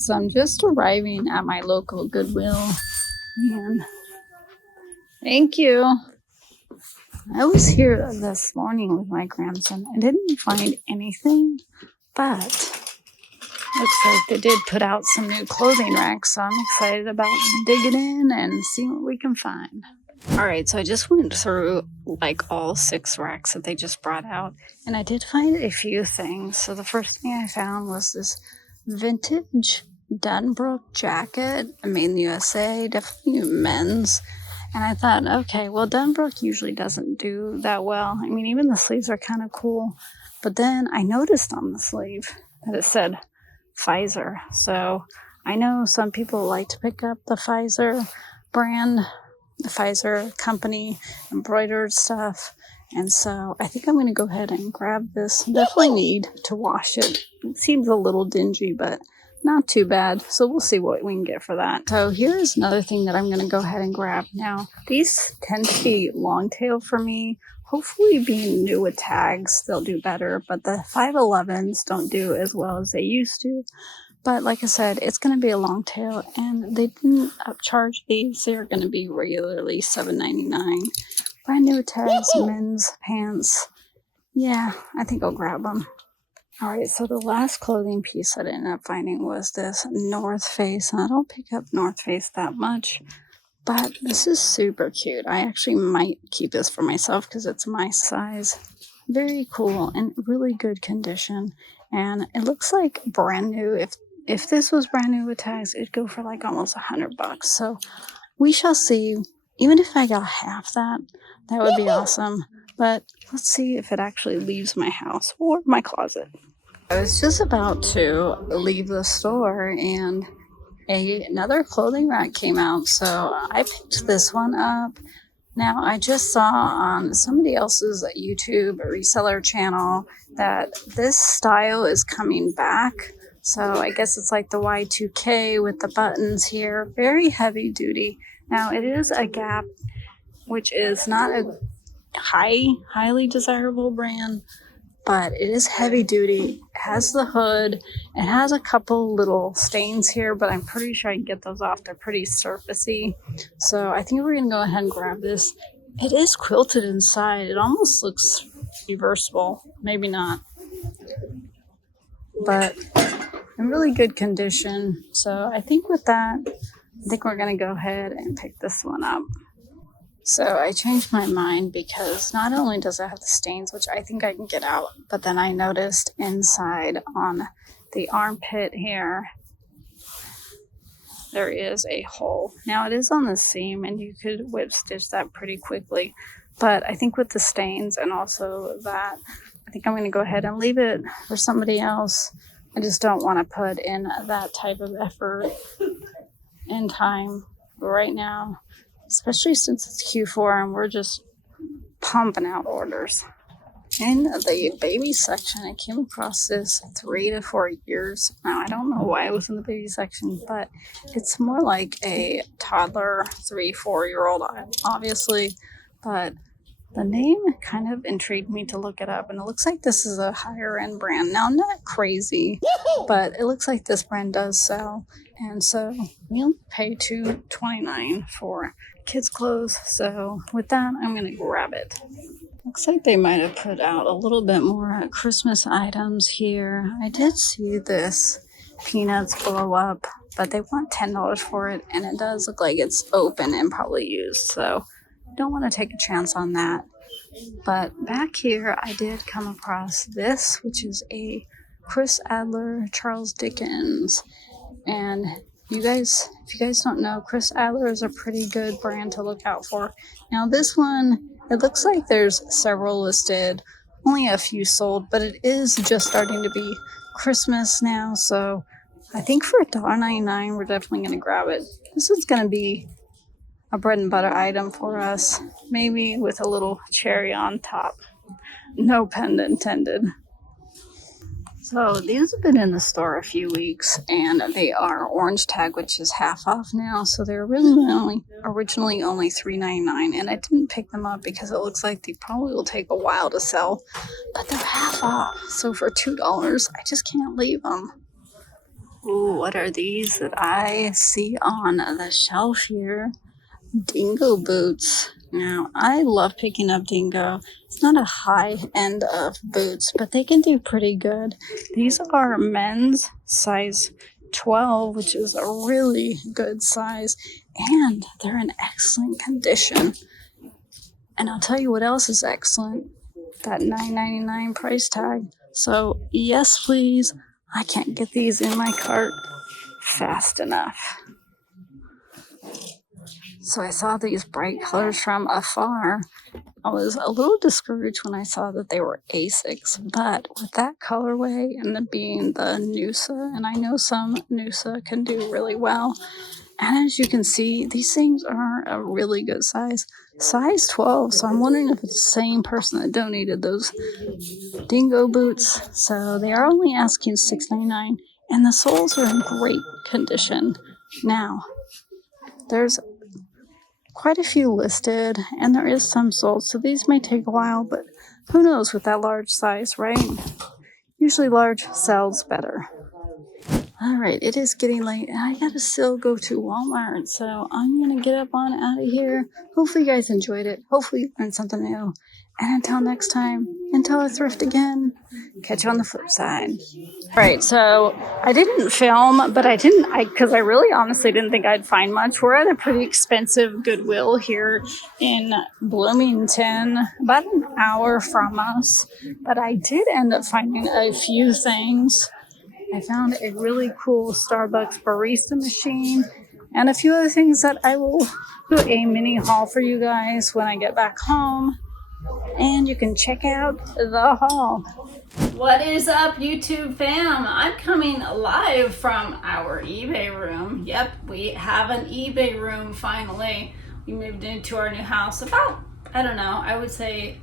So I'm just arriving at my local Goodwill, and thank you. I was here this morning with my grandson. I didn't find anything, but looks like they did put out some new clothing racks, so I'm excited about digging in and seeing what we can find. All right, so I just went through like all 6 racks that they just brought out, and I did find a few things. So the first thing I found was this vintage Dunbrook jacket, made in the USA, definitely men's. And I thought, okay, well, Dunbrook usually doesn't do that well. I mean, even the sleeves are kind of cool. But then I noticed on the sleeve that it said Pfizer. So I know some people like to pick up the Pfizer brand, the Pfizer company embroidered stuff. And so I think I'm going to go ahead and grab this. Definitely need to wash it. It seems a little dingy, but not too bad. So we'll see what we can get for that. So here's another thing that I'm going to go ahead and grab. Now, these tend to be long tail for me. Hopefully being new with tags, they'll do better. But the 511s don't do as well as they used to. But like I said, it's going to be a long tail, and they didn't upcharge these. They're going to be regularly $7.99. Brand new tags, men's pants. Yeah, I think I'll grab them. All right, so the last clothing piece that I ended up finding was this North Face. And I don't pick up North Face that much, but this is super cute. I actually might keep this for myself because it's my size. Very cool and really good condition. And it looks like brand new. If this was brand new with tags, it'd go for like almost $100. So we shall see. Even if I got half that, that would be awesome. But let's see if it actually leaves my house or my closet. I was just about to leave the store and another clothing rack came out. So I picked this one up. Now, I just saw on somebody else's YouTube reseller channel that this style is coming back. So I guess it's like the Y2K with the buttons here. Very heavy duty. Now, it is a Gap, which is not a highly desirable brand, but it is heavy duty. It has the hood. It has a couple little stains here, but I'm pretty sure I can get those off. They're pretty surfacey. So I think we're going to go ahead and grab this. It is quilted inside. It almost looks reversible. Maybe not. But in really good condition. So I think with that, I think we're going to go ahead and pick this one up. So I changed my mind because not only does it have the stains, which I think I can get out, but then I noticed inside on the armpit here, there is a hole. Now it is on the seam and you could whip stitch that pretty quickly, but I think with the stains and also that, I think I'm going to go ahead and leave it for somebody else. I just don't want to put in that type of effort and time right now, especially since it's Q4 and we're just pumping out orders. In the baby section, I came across this 3 to 4 years. Now, I don't know why it was in the baby section, but it's more like a toddler, 3-4-year-old, obviously. But the name kind of intrigued me to look it up, and it looks like this is a higher end brand. Now, not crazy, but it looks like this brand does sell. And so we'll pay $2.29 for kids' clothes. So with that, I'm going to grab it. Looks like they might have put out a little bit more Christmas items here. I did see this Peanuts blow up, but they want $10 for it, and it does look like it's open and probably used. So don't want to take a chance on that. But back here, I did come across this, which is a Chris Adler, Charles Dickens. And if you guys don't know, Chris Adler is a pretty good brand to look out for. Now this one, it looks like there's several listed, only a few sold, but it is just starting to be Christmas now. So I think for $1.99, we're definitely going to grab it. This is going to be a bread and butter item for us, maybe with a little cherry on top. No pun intended. So these have been in the store a few weeks, and they are orange tag, which is half off now. So they're originally only $3.99, and I didn't pick them up because it looks like they probably will take a while to sell, but they're half off. So for $2, I just can't leave them. Ooh, what are these that I see on the shelf here? Dingo boots. Now, I love picking up dingo. It's not a high end of boots, but they can do pretty good. These are men's size 12, which is a really good size, and they're in excellent condition. And I'll tell you what else is excellent, that $9.99 price tag. So, yes, please. I can't get these in my cart fast enough. So I saw these bright colors from afar. I was a little discouraged when I saw that they were Asics, but with that colorway and the being the Noosa, and I know some Noosa can do really well. And as you can see, these things are a really good size 12. So I'm wondering if it's the same person that donated those dingo boots. So they are only asking $6.99, and the soles are in great condition. Now, there's quite a few listed, and there is some sold, so these may take a while, but who knows with that large size, right? Usually large sells better. All right, it is getting late, and I gotta still go to Walmart, so I'm gonna get up on out of here. Hopefully you guys enjoyed it. Hopefully you learned something new. And until next time, until I thrift again, catch you on the flip side. Right, so I didn't film, but because I really honestly didn't think I'd find much. We're at a pretty expensive Goodwill here in Bloomington, about an hour from us, but I did end up finding a few things. I found a really cool Starbucks barista machine and a few other things that I will do a mini haul for you guys when I get back home. And you can check out the haul. What is up, YouTube fam? I'm coming live from our eBay room. Yep, we have an eBay room finally. We moved into our new house about, I don't know, I would say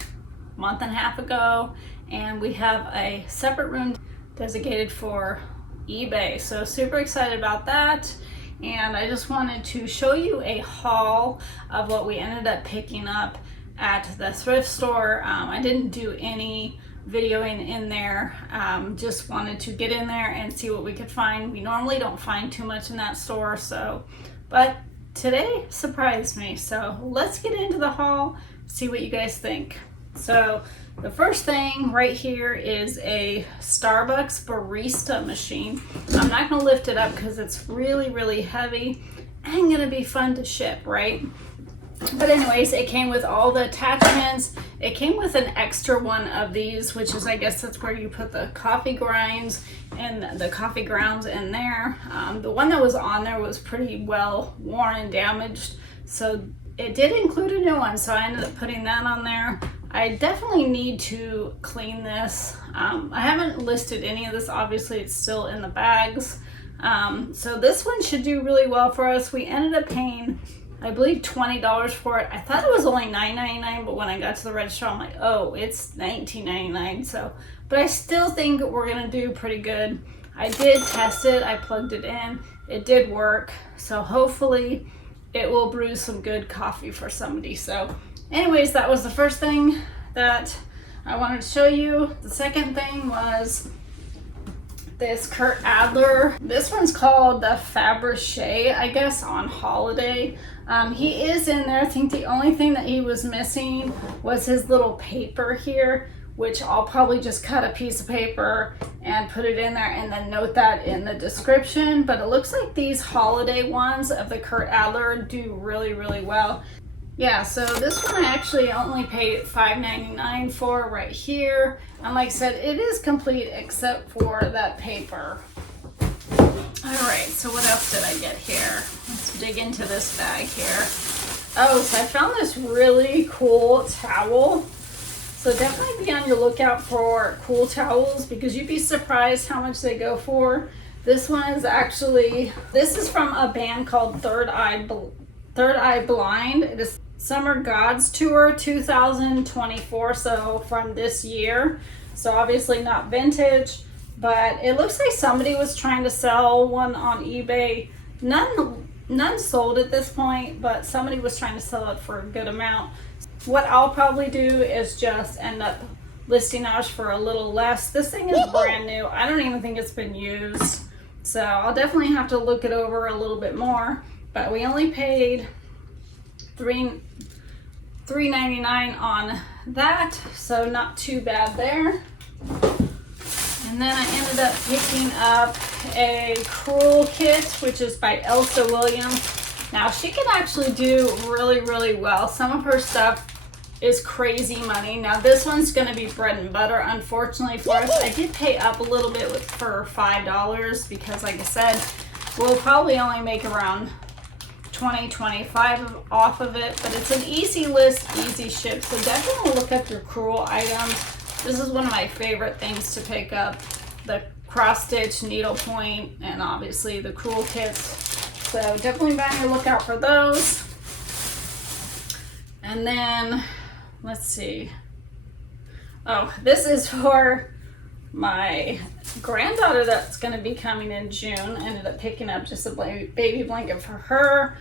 a month and a half ago. And we have a separate room designated for eBay. So super excited about that. And I just wanted to show you a haul of what we ended up picking up at the thrift store. I didn't do any videoing in there, just wanted to get in there and see what we could find. We normally don't find too much in that store, but today surprised me. So let's get into the haul, see what you guys think. So the first thing right here is a Starbucks barista machine. I'm not gonna lift it up because it's really, really heavy and gonna be fun to ship, right? But anyways, it came with all the attachments. It came with an extra one of these, which is, I guess that's where you put the coffee grinds and the coffee grounds in there. The one that was on there was pretty well worn and damaged, so it did include a new one, so I ended up putting that on there. I definitely need to clean this. I haven't listed any of this. Obviously, it's still in the bags. So this one should do really well for us. We ended up paying, I believe, $20 for it. I thought it was only $9.99, but when I got to the register, I'm like, oh, it's $19.99. So, but I still think we're gonna do pretty good. I did test it. I plugged it in. It did work. So hopefully it will brew some good coffee for somebody. So anyways, that was the first thing that I wanted to show you. The second thing was this Kurt Adler. This one's called the Fabergé, I guess, on holiday. He is in there. I think the only thing that he was missing was his little paper here, which I'll probably just cut a piece of paper and put it in there and then note that in the description. But it looks like these holiday ones of the Kurt Adler do really, really well. Yeah, so this one I actually only paid $5.99 for right here. And like I said, it is complete except for that paper. All right, so what else did I get here? Let's dig into this bag here. Oh, so I found this really cool towel. So definitely be on your lookout for cool towels because you'd be surprised how much they go for. This one is actually, this is from a band called Third Eye Blind. It is Summer Gods Tour 2024, so from this year. So obviously not vintage, but it looks like somebody was trying to sell one on eBay. None sold at this point, but somebody was trying to sell it for a good amount. What I'll probably do is just end up listing ours for a little less. This thing is brand new. I don't even think it's been used. So I'll definitely have to look it over a little bit more, but we only paid $3.99 on that, so not too bad there. And then I ended up picking up a Cruel kit, which is by Elsa Williams. Now she can actually do really, really well. Some of her stuff is crazy money. Now this one's going to be bread and butter, unfortunately for us. I did pay up a little bit for $5 because, like I said, we'll probably only make around $20-25 off of it, but it's an easy list, easy ship. So definitely look up your Cruel items. This is one of my favorite things to pick up, the cross stitch, needlepoint, and obviously the Cruel kits. So definitely be on your lookout for those. And then let's see. Oh, this is for my granddaughter that's going to be coming in June. I ended up picking up just a baby blanket for her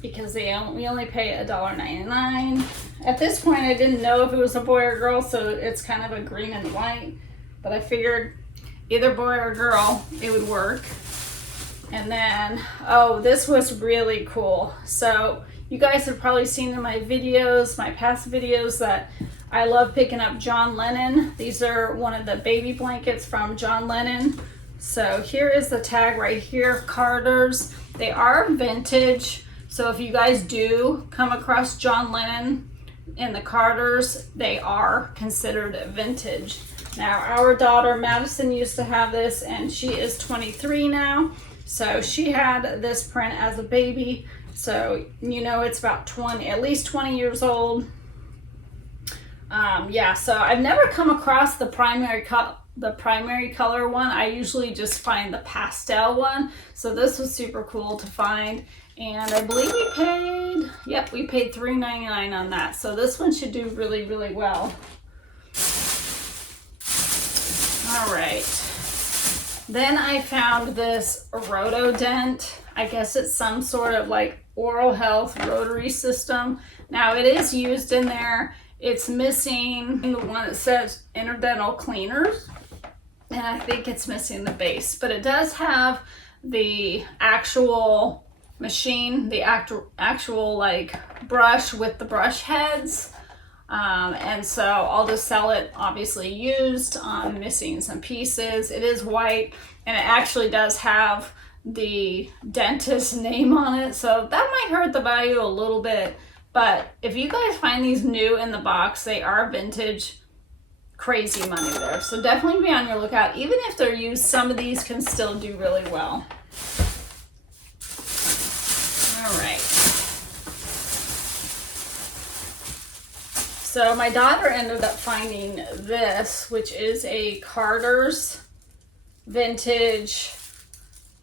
because we only pay $1.99. At this point, I didn't know if it was a boy or girl, so it's kind of a green and white. But I figured either boy or girl, it would work. And then, oh, this was really cool. So you guys have probably seen in my videos, my past videos, that I love picking up John Lennon. These are one of the baby blankets from John Lennon. So here is the tag right here, Carter's. They are vintage. So if you guys do come across John Lennon in the Carters, they are considered vintage. Now our daughter Madison used to have this, and she is 23 now. So she had this print as a baby. So you know it's about at least 20 years old. Yeah, so I've never come across the primary color one. I usually just find the pastel one. So this was super cool to find. And I believe we paid $3.99 on that. So this one should do really, really well. All right. Then I found this Rotodent. I guess it's some sort of like oral health rotary system. Now it is used in there. It's missing the one that says interdental cleaners. And I think it's missing the base. But it does have the actual machine, the actual like brush with the brush heads. And so I'll just sell it obviously used. Missing some pieces. It is white, and it actually does have the dentist's name on it, so that might hurt the value a little bit. But if you guys find these new in the box, they are vintage. Crazy money there. So definitely be on your lookout. Even if they're used, some of these can still do really well. All right. So my daughter ended up finding this, which is a Carter's vintage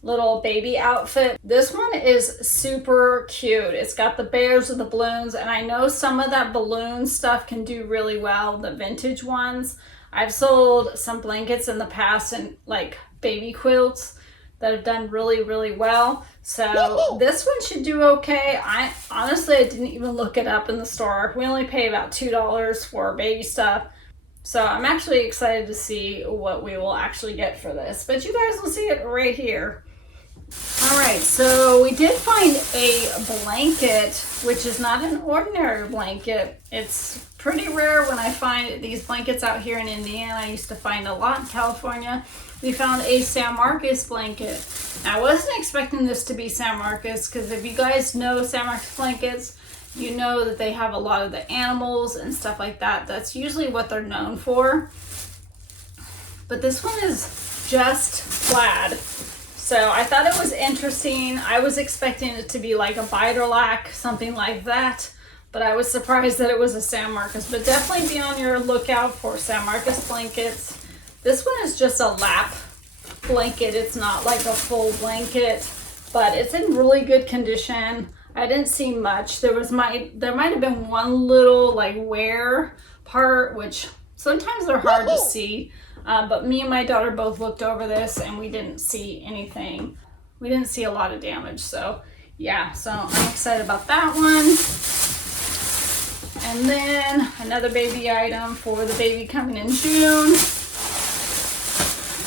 little baby outfit. This one is super cute. It's got the bears with the balloons, and I know some of that balloon stuff can do really well, the vintage ones. I've sold some blankets in the past and like baby quilts that have done really, really well. So this one should do okay. I didn't even look it up in the store. We only pay about $2 for baby stuff. So I'm actually excited to see what we will actually get for this. But you guys will see it right here. All right, so we did find a blanket, which is not an ordinary blanket. It's pretty rare when I find these blankets out here in Indiana. I used to find a lot in California. We found a San Marcos blanket. Now, I wasn't expecting this to be San Marcos, because if you guys know San Marcos blankets, you know that they have a lot of the animals and stuff like that. That's usually what they're known for. But this one is just plaid. So I thought it was interesting. I was expecting it to be like a Biderlac, something like that. But I was surprised that it was a San Marcos. But definitely be on your lookout for San Marcos blankets. This one is just a lap blanket. It's not like a full blanket, but it's in really good condition. I didn't see much. There might have been one little like wear part, which sometimes they're hard to see. But me and my daughter both looked over this and we didn't see anything. We didn't see a lot of damage. So yeah, so I'm excited about that one. And then another baby item for the baby coming in June.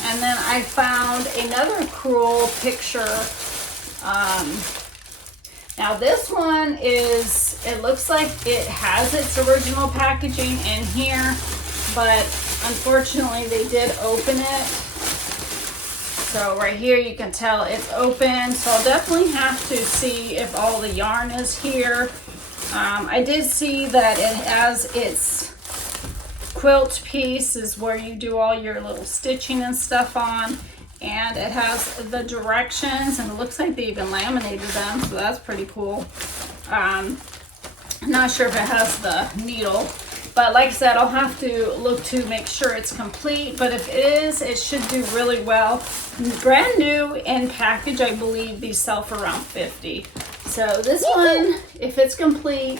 And then I found another cruel picture. Now this one is, it looks like it has its original packaging in here, but unfortunately they did open it. So right here you can tell it's open, so I'll definitely have to see if all the yarn is here. I did see that it has its quilt piece is where you do all your little stitching and stuff on. And it has the directions, and it looks like they even laminated them, so that's pretty cool. I'm not sure if it has the needle, but like I said, I'll have to look to make sure it's complete. But if it is, it should do really well. Brand new in package, I believe these sell for around $50. So this one, if it's complete,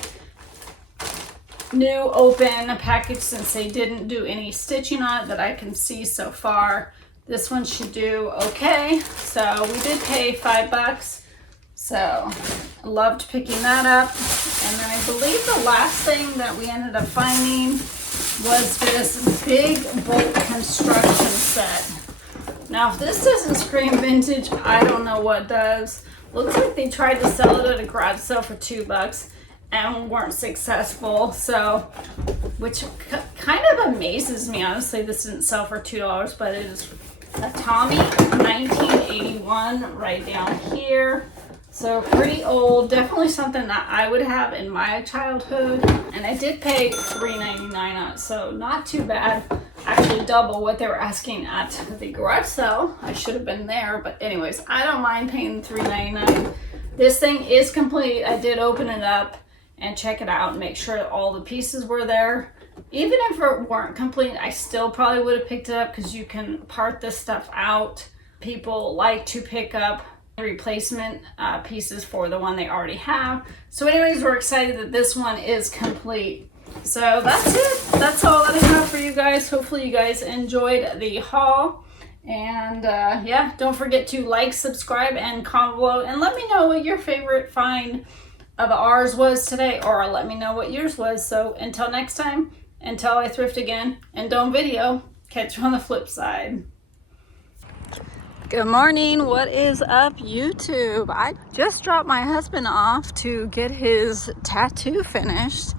new, open, a package, since they didn't do any stitching on it that I can see so far, this one should do okay. So we did pay $5. So I loved picking that up. And then I believe the last thing that we ended up finding was this big bolt construction set. Now, if this doesn't scream vintage, I don't know what does. Looks like they tried to sell it at a garage sale for $2 and weren't successful. So, which kind of amazes me, honestly. This didn't sell for $2, but it is a Tommy 1981 right down here. So pretty old, definitely something that I would have in my childhood. And I did pay $3.99 on it, so not too bad. Actually double what they were asking at the garage sale. I should have been there, but anyways, I don't mind paying $3.99. This thing is complete. I did open it up and check it out and make sure all the pieces were there. Even if it weren't complete, I still probably would have picked it up because you can part this stuff out. People like to pick up replacement pieces for the one they already have. So anyways, we're excited that this one is complete. So that's it. That's all that I have for you guys. Hopefully you guys enjoyed the haul. And yeah, don't forget to like, subscribe, and comment below. And let me know what your favorite find of ours was today, or let me know what yours was. So until next time, until I thrift again and don't video, catch you on the flip side. Good morning. What is up, YouTube? I just dropped my husband off to get his tattoo finished,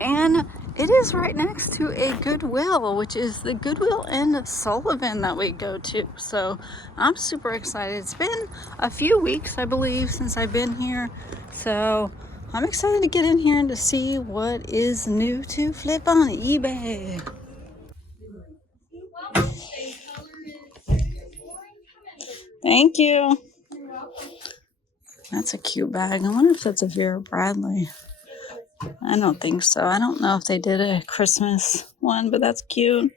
and it is right next to a Goodwill, which is the Goodwill in Sullivan that we go to. So I'm super excited. It's been a few weeks, I believe, since I've been here. So I'm excited to get in here and to see what is new to flip on eBay. Thank you. That's a cute bag. I wonder if that's a Vera Bradley. I don't think so. I don't know if they did a Christmas one, but that's cute.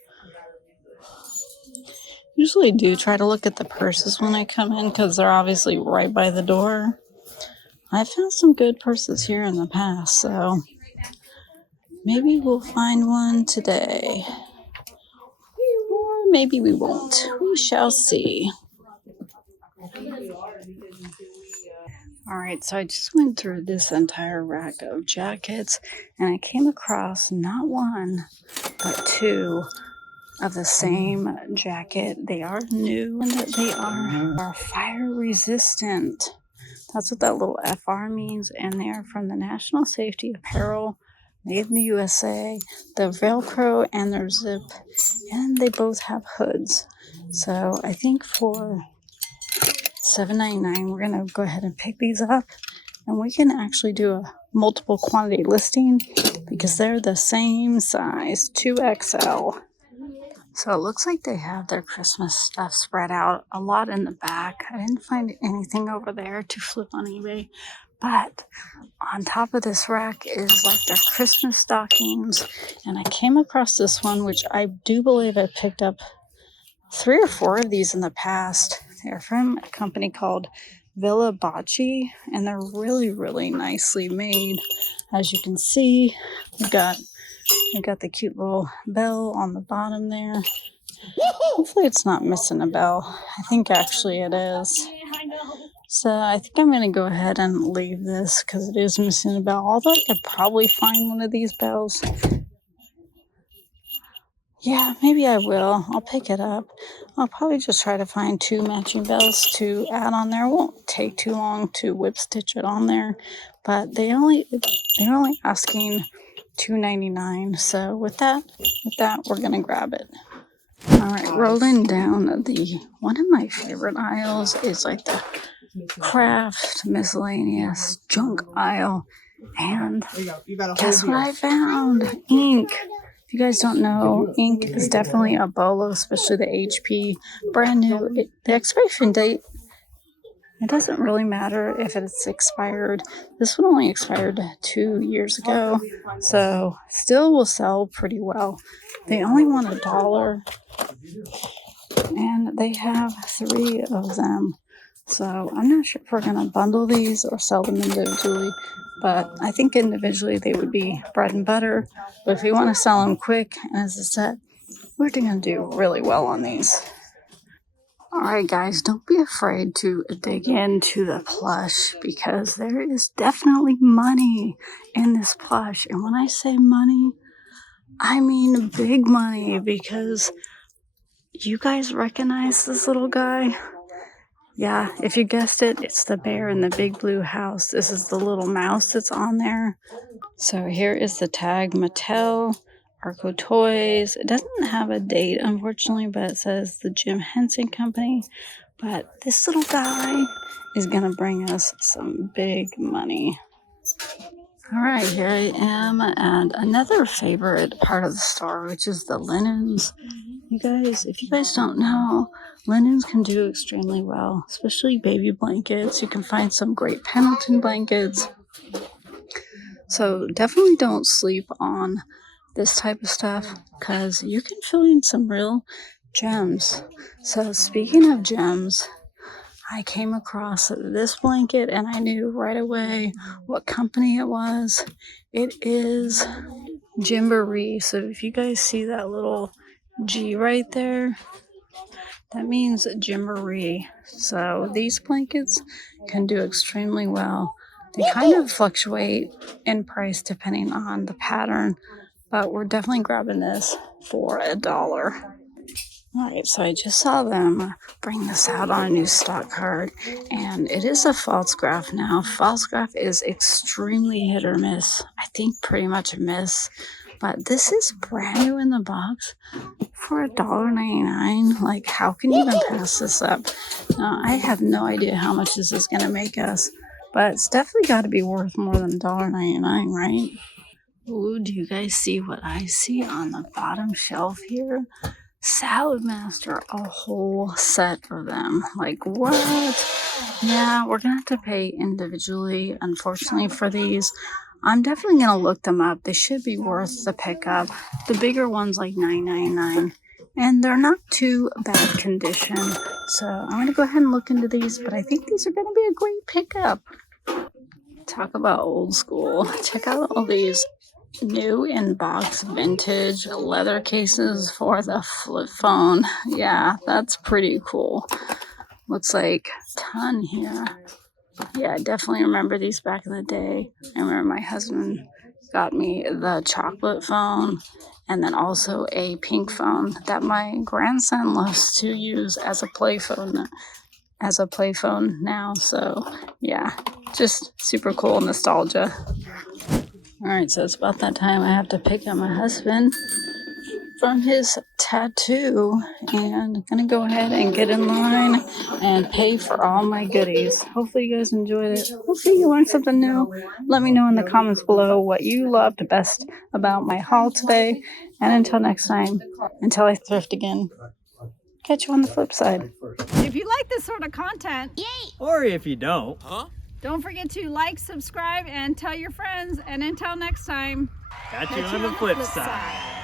Usually do try to look at the purses when I come in because they're obviously right by the door. I found some good purses here in the past, so maybe we'll find one today. Or maybe we won't. We shall see. Alright, so I just went through this entire rack of jackets, and I came across not one, but two of the same jacket. They are new, and they are fire resistant. That's what that little FR means, and they are from the National Safety Apparel, made in the USA. The Velcro and their zip, and they both have hoods. So I think for $7.99, we're gonna go ahead and pick these up, and we can actually do a multiple quantity listing because they're the same size, 2XL. So it looks like they have their Christmas stuff spread out a lot in the back. I didn't find anything over there to flip on eBay, but on top of this rack is like their Christmas stockings, and I came across this one, which I do believe I picked up 3 or 4 of these in the past. They're from a company called Villa Bocce, and they're really, really nicely made. As you can see, we've got the cute little bell on the bottom there. Hopefully it's not missing a bell. I think actually it is. So I think I'm going to go ahead and leave this because it is missing a bell. Although I could probably find one of these bells. Yeah, maybe I will. I'll pick it up. I'll probably just try to find 2 matching bells to add on there. It won't take too long to whip stitch it on there, but they're only asking $2.99. So with that, we're gonna grab it. All right, rolling down one of my favorite aisles is like the craft miscellaneous junk aisle, and guess what I found? Ink. If you guys don't know, ink is definitely a bolo, especially the HP brand new. The expiration date, it doesn't really matter if it's expired. This one only expired 2 years ago, so still will sell pretty well. They only want $1, and they have 3 of them. So I'm not sure if we're going to bundle these or sell them individually, but I think individually they would be bread and butter. But if you want to sell them quick as a set, we're going to do really well on these. All right, guys, don't be afraid to dig into the plush, because there is definitely money in this plush. And when I say money, I mean big money, because you guys recognize this little guy? Yeah, if you guessed it, it's the bear in the big blue house. This is the little mouse that's on there. So here is the tag, Mattel, Arco Toys. It doesn't have a date, unfortunately, but it says the Jim Henson Company. But this little guy is going to bring us some big money. All right, here I am at another favorite part of the store, which is the linens. You guys, if you guys don't know, linens can do extremely well, especially baby blankets. You can find some great Pendleton blankets. So definitely don't sleep on this type of stuff, because you can fill in some real gems. So speaking of gems, I came across this blanket and I knew right away what company it was. It is Gymboree. So if you guys see that little G right there, that means Gymboree. So these blankets can do extremely well. They kind of fluctuate in price depending on the pattern, but we're definitely grabbing this for $1. Alright, so I just saw them bring this out on a new stock card, and it is a false graph now. False graph is extremely hit or miss. I think pretty much a miss, but this is brand new in the box for $1.99. Like, how can you even pass this up? Now, I have no idea how much this is going to make us, but it's definitely got to be worth more than $1.99, right? Ooh, do you guys see what I see on the bottom shelf here? Salad Master, a whole set for them. Like, what? Yeah, we're gonna have to pay individually, unfortunately, for these. I'm definitely gonna look them up. They should be worth the pickup. The bigger ones, like $9.99, and they're not too bad condition. So I'm gonna go ahead and look into these, but I think these are gonna be a great pickup. Talk about old school. Check out all these new in-box vintage leather cases for the flip phone. Yeah, that's pretty cool. Looks like a ton here. Yeah, I definitely remember these back in the day. I remember my husband got me the chocolate phone, and then also a pink phone that my grandson loves to use as a play phone now. So yeah, just super cool nostalgia. Alright, so it's about that time I have to pick up my husband from his tattoo, and I'm gonna go ahead and get in line and pay for all my goodies. Hopefully you guys enjoyed it. Hopefully you learned something new. Let me know in the comments below what you loved best about my haul today. And until next time, until I thrift again, catch you on the flip side. If you like this sort of content, Yay! or if you don't, don't forget to like, subscribe, and tell your friends. And until next time, catch you on the flip side.